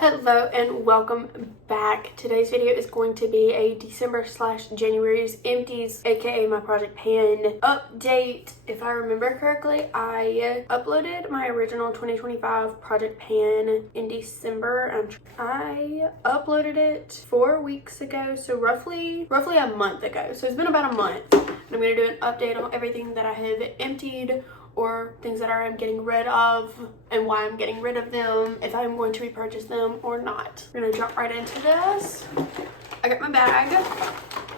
Hello and welcome back. Today's video is going to be a December/January's empties, aka my project pan update. If I remember correctly, I uploaded my original 2025 project pan in December. I uploaded it 4 weeks ago, so roughly a month ago. So it's been about a month. And I'm going to do an update on everything that I have emptied, or things that I'm getting rid of and why I'm getting rid of them, if I'm going to repurchase them or not. We're gonna jump right into this. I got my bag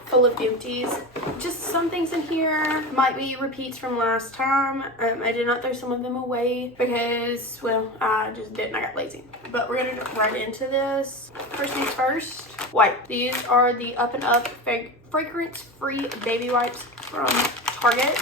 full of empties. Just some things in here might be repeats from last time. I did not throw some of them away because, well, I just didn't. I got lazy. But we're gonna jump right into this. First things first, wipe. These are the Up&UP fragrance-free baby wipes from Target.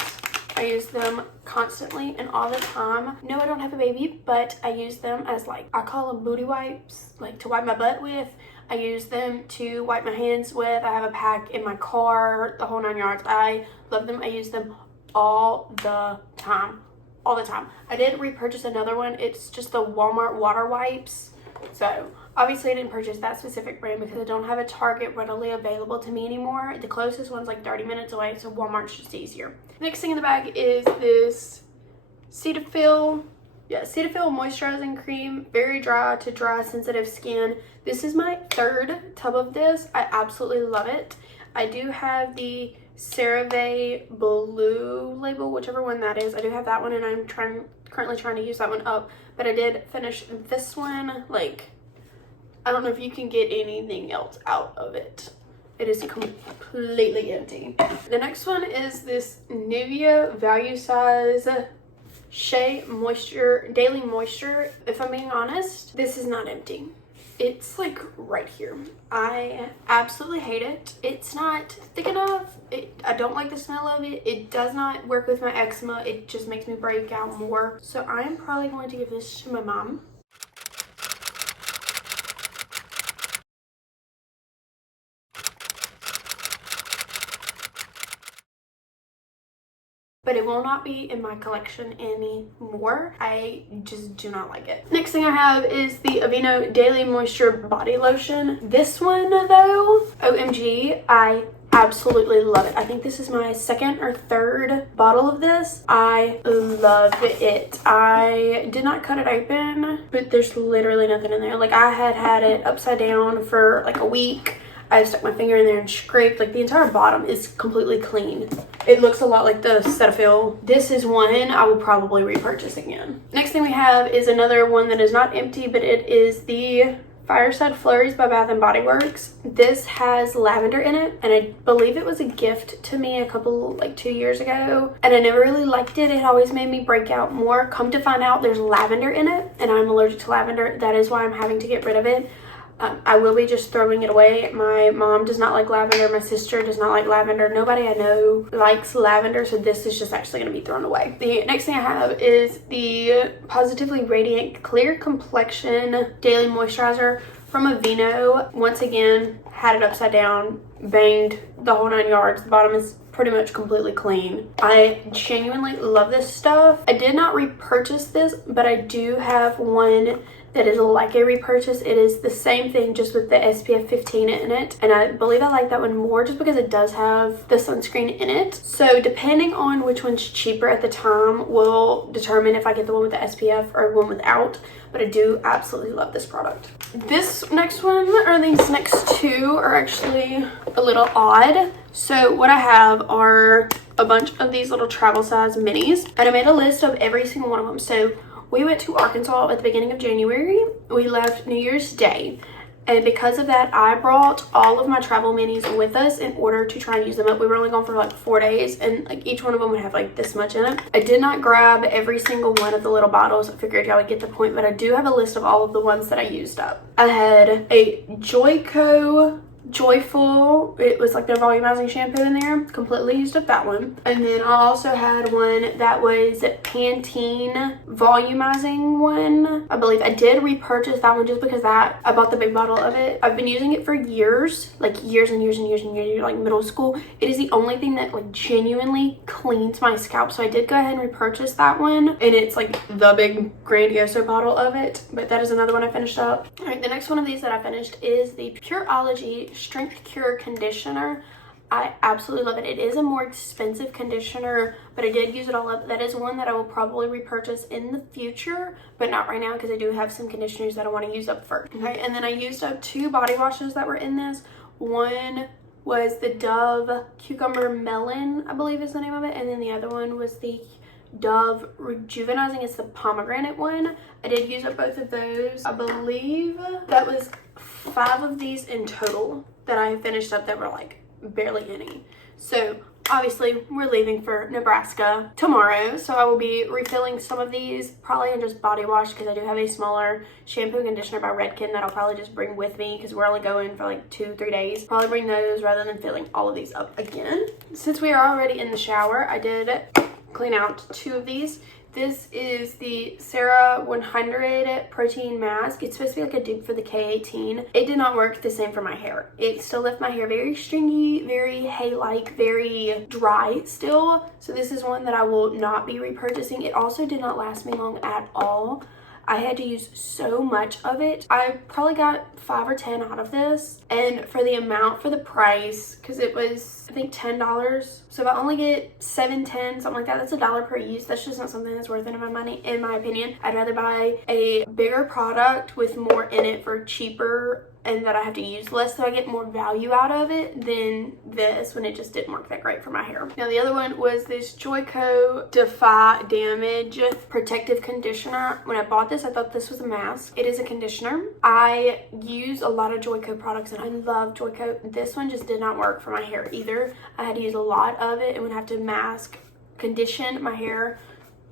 I use them constantly and all the time. No, I don't have a baby, but I use them as, like, I call them booty wipes, like to wipe my butt with. I use them to wipe my hands with. I have a pack in my car, the whole 9 yards. I love them. I use them all the time. All the time. I did repurchase another one. It's just the Walmart water wipes. So obviously I didn't purchase that specific brand because I don't have a Target readily available to me anymore. The closest one's like 30 minutes away, so Walmart's just easier. Next thing in the bag is this CETA-FULL moisturizing cream. Very dry to dry sensitive skin. This is my third tub of this. I absolutely love it. I do have the CeraVe Blue label, whichever one that is. I do have that one, and I'm currently trying to use that one up, but I did finish this one. Like, I don't know if you can get anything else out of it. It is completely empty. The next one is this NIVA value size SHEA daily moisture. If I'm being honest, this is not empty. It's like right here. I absolutely hate it. It's not thick enough. I don't like the smell of it. It does not work with my eczema. It just makes me break out more. So I am probably going to give this to my mom. But it will not be in my collection anymore. I just do not like it. Next thing I have is the AVEENO Daily Moisture Body Lotion. This one though, OMG, I absolutely love it. I think this is my second or third bottle of this. I love it. I did not cut it open, but there's literally nothing in there. Like, I had it upside down for like a week. I stuck my finger in there and scraped. Like, the entire bottom is completely clean. It looks a lot like the CETA-FULL. This is one I will probably repurchase again. Next thing we have is another one that is not empty, but it is the FIRESIDE FLURRIES by Bath & Body Works. This has lavender in it, and I believe it was a gift to me like 2 years ago, and I never really liked it. It always made me break out more. Come to find out, there's lavender in it, and I'm allergic to lavender. That is why I'm having to get rid of it. I will be just throwing it away. My mom does not like lavender. My sister does not like lavender. Nobody I know likes lavender, so this is just actually going to be thrown away. The next thing I have is the Positively Radiant Clear Complexion Daily Moisturizer from AVEENO. Once again, had it upside down, banged the whole 9 yards. The bottom is pretty much completely clean. I genuinely love this stuff. I did not repurchase this, but I do have one that is like a repurchase. It is the same thing, just with the SPF 15 in it, and I believe I like that one more just because it does have the sunscreen in it. So depending on which one's cheaper at the time will determine if I get the one with the SPF or one without, but I do absolutely love this product. This next one, or these next two, are actually a little odd. So what I have are a bunch of these little travel size minis, and I made a list of every single one of them. So we went to Arkansas at the beginning of January. We left New Year's Day. And because of that, I brought all of my travel minis with us in order to try and use them up. We were only gone for like 4 days, and like each one of them would have like this much in it. I did not grab every single one of the little bottles. I figured y'all would get the point, but I do have a list of all of the ones that I used up. I had a JOICO JOIFULL. It was like their volumizing shampoo in there. Completely used up that one. And then I also had one that was Pantene volumizing one. I believe I did repurchase that one just because I bought the big bottle of it. I've been using it for years, like years and years and years and years, like middle school. It is the only thing that like genuinely cleans my scalp. So I did go ahead and repurchase that one. And it's like the big grandioso bottle of it. But that is another one I finished up. All right, the next one of these that I finished is the PUREOLOGY Strength Cure Conditioner. I absolutely love it. It is a more expensive conditioner, but I did use it all up. That is one that I will probably repurchase in the future, but not right now because I do have some conditioners that I want to use up first. Okay, and then I used up 2 body washes that were in this. One was the Dove Cucumber Melon, I believe is the name of it, and then the other one was the Dove Rejuvenizing. It's the pomegranate one. I did use up both of those. I believe that was 5 of these in total that I finished up that were like barely any. So obviously we're leaving for Nebraska tomorrow, so I will be refilling some of these probably in just body wash because I do have a smaller shampoo and conditioner by Redken that I'll probably just bring with me because we're only going for like 2-3 days. Probably bring those rather than filling all of these up again. Since we are already in the shower, I did clean out 2 of these. This is the Sarah 100 protein mask. It's supposed to be like a dupe for the K18. It did not work the same for my hair. It still left my hair very stringy, very hay-like, very dry still. So this is one that I will not be repurchasing. It also did not last me long at all. I had to use so much of it. I probably got 5 or 10 out of this, and for the amount, for the price, because it was I think $10. So if I only get 7, 10, something like that, that's $1 per use. That's just not something that's worth it in my money, in my opinion. I'd rather buy a bigger product with more in it for cheaper and that I have to use less so I get more value out of it than this when it just didn't work that great for my hair. Now the other one was this JOICO Defy Damage Protective Conditioner. When I bought this, I thought this was a mask. It is a conditioner. I use a lot of JOICO products and I love JOICO. This one just did not work for my hair either. I had to use a lot of it and would have to mask, condition my hair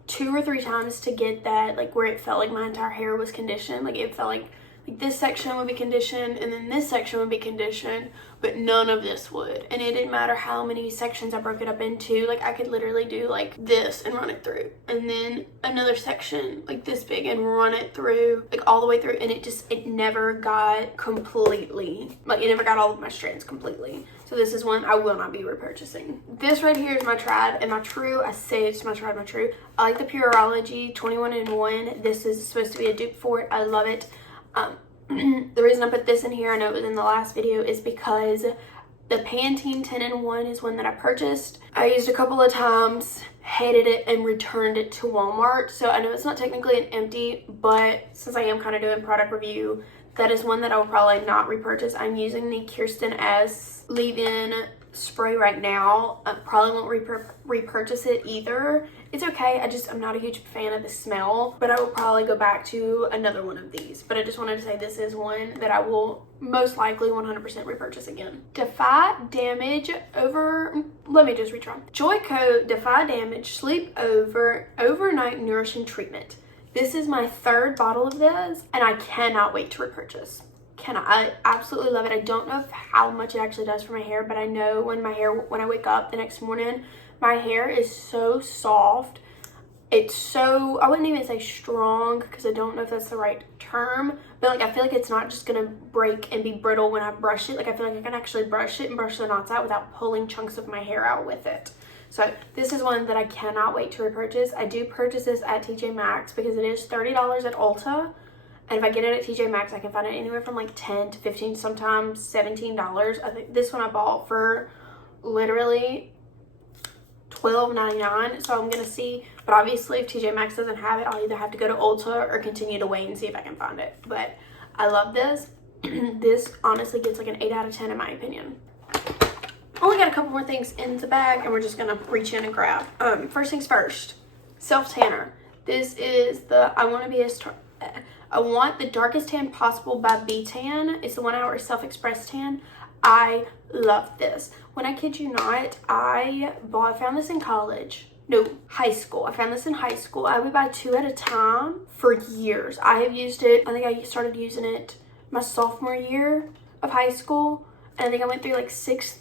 2 or 3 times to get that, like where it felt like my entire hair was conditioned. Like it felt like this section would be conditioned and then this section would be conditioned, but none of this would. And it didn't matter how many sections I broke it up into. Like I could literally do like this and run it through, and then another section like this big and run it through, like all the way through, and it never got completely, like it never got all of my strands completely. So this is one I will not be repurchasing. This right here is my tried and my true. I say it's my tried, my true. I like the PUREOLOGY 21-in-1. This is supposed to be a dupe for it. I love it. The reason I put this in here, I know it was in the last video, is because the Pantene 10-in-1 is one that I purchased. I used a couple of times, hated it, and returned it to Walmart. So I know it's not technically an empty, but since I am kind of doing product review, that is one that I will probably not repurchase. I'm using the Kirsten S leave-in spray right now. I probably won't repurchase it either. It's okay. I'm not a huge fan of the smell, but I will probably go back to another one of these. But I just wanted to say this is one that I will most likely 100% repurchase again. Defy Damage let me just retry. JOICO Defy Damage Sleep Over Overnight Nourishing Treatment. This is my 3rd bottle of this, and I cannot wait to repurchase. I absolutely love it. I don't know how much it actually does for my hair, but I know when I wake up the next morning, my hair is so soft. It's so, I wouldn't even say strong because I don't know if that's the right term, but like I feel like it's not just gonna break and be brittle when I brush it. Like I feel like I can actually brush it and brush the knots out without pulling chunks of my hair out with it. So this is one that I cannot wait to repurchase. I do purchase this at TJ Maxx because it is $30 at Ulta. And if I get it at TJ Maxx, I can find it anywhere from like $10 to $15, sometimes $17. I think this one I bought for literally $12.99. So I'm going to see. But obviously, if TJ Maxx doesn't have it, I'll either have to go to Ulta or continue to wait and see if I can find it. But I love this. This honestly gets like an 8 out of 10 in my opinion. Only got a couple more things in the bag, and we're just going to reach in and grab. First things first, self-tanner. This is the I want the darkest tan possible by B-Tan. It's the 1 hour self-express tan. I love this. When I kid you not, I found this in college. No, high school. I found this in high school. I would buy 2 at a time for years. I have used it. I think I started using it my sophomore year of high school. And I think I went through like six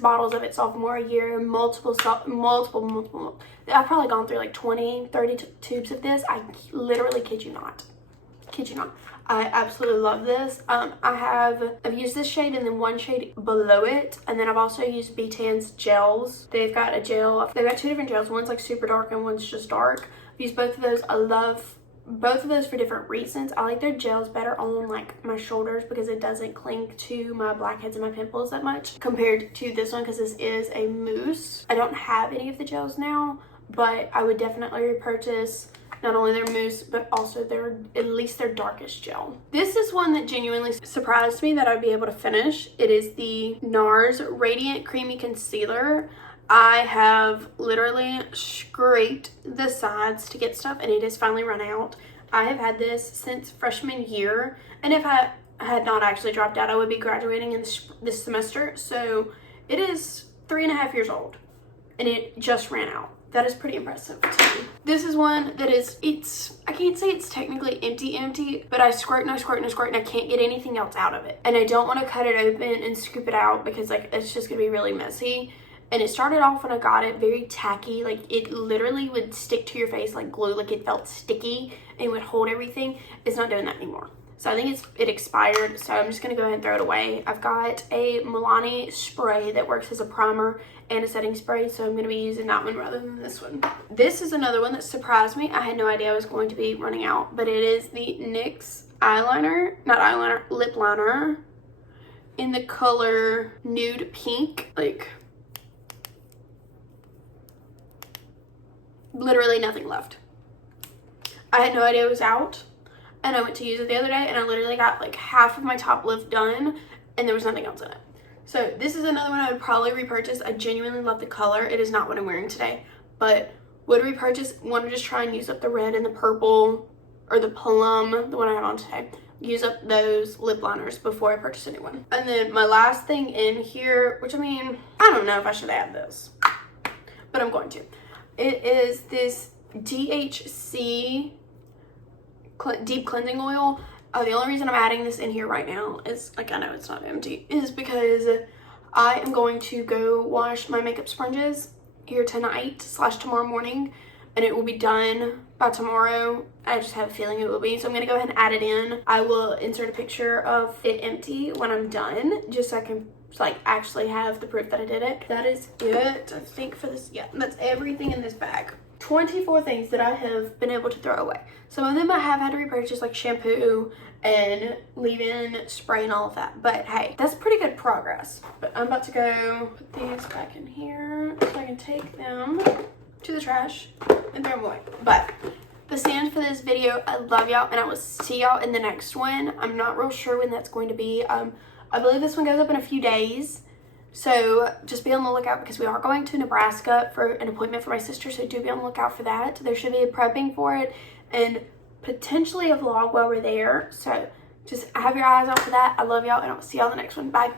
bottles of it sophomore year, multiple. I've probably gone through like 20-30 tubes of this. I literally kid you not. I absolutely love this. I've used this shade and then one shade below it, and then I've also used B-Tan's gels. They've got a gel, they've got two different gels. One's like super dark and one's just dark. I've used both of those. I love both of those for different reasons. I like their gels better on like my shoulders because it doesn't cling to my blackheads and my pimples that much compared to this one, because this is a mousse. I don't have any of the gels now, but I would definitely repurchase not only their mousse, but also at least their darkest gel. This is one that genuinely surprised me that I'd be able to finish. It is the NARS Radiant Creamy Concealer. I have literally scraped the sides to get stuff, and it has finally run out. I have had this since freshman year, and if I had not actually dropped out, I would be graduating in this semester. So it is 3.5 years old, and it just ran out. That is pretty impressive to me. This is one that is, I can't say it's technically empty, but I squirt and I squirt and I squirt and I can't get anything else out of it. And I don't want to cut it open and scoop it out because like it's just gonna be really messy. And it started off when I got it very tacky, like it literally would stick to your face like glue, like it felt sticky and it would hold everything. It's not doing that anymore. So I think it expired, so I'm just gonna go ahead and throw it away. I've got a Milani spray that works as a primer and a setting spray, so I'm gonna be using that one rather than this one. This is another one that surprised me. I had no idea I was going to be running out, but it is the NYX lip liner in the color Nude Pink. Like, literally nothing left. I had no idea it was out. And I went to use it the other day and I literally got like half of my top lip done and there was nothing else in it. So this is another one I would probably repurchase. I genuinely love the color. It is not what I'm wearing today, but would repurchase. Want to just try and use up the red and the purple, or the plum, the one I have on today. Use up those lip liners before I purchase a new one. And then my last thing in here, which I mean, I don't know if I should add this, but I'm going to. It is this DHC deep cleansing oil. The only reason I'm adding this in here right now is, like, I know it's not empty, is because I am going to go wash my makeup sponges here tonight / tomorrow morning, and it will be done by tomorrow. I just have a feeling it will be, so I'm gonna go ahead and add it in. I will insert a picture of it empty when I'm done, just so I can like actually have the proof that I did it. That is it, I think, for this. Yeah, that's everything in this bag. 24 things that I have been able to throw away. Some of them I have had to repurchase, like shampoo and leave-in spray and all of that. But hey, that's pretty good progress. But I'm about to go put these back in here so I can take them to the trash and throw them away. But that's the end for this video. I love y'all, and I will see y'all in the next one. I'm not real sure when that's going to be. I believe this one goes up in a few days. So just be on the lookout because we are going to Nebraska for an appointment for my sister. So do be on the lookout for that. There should be a prepping for it and potentially a vlog while we're there. So just have your eyes out for that. I love y'all, and I'll see y'all in the next one. Bye.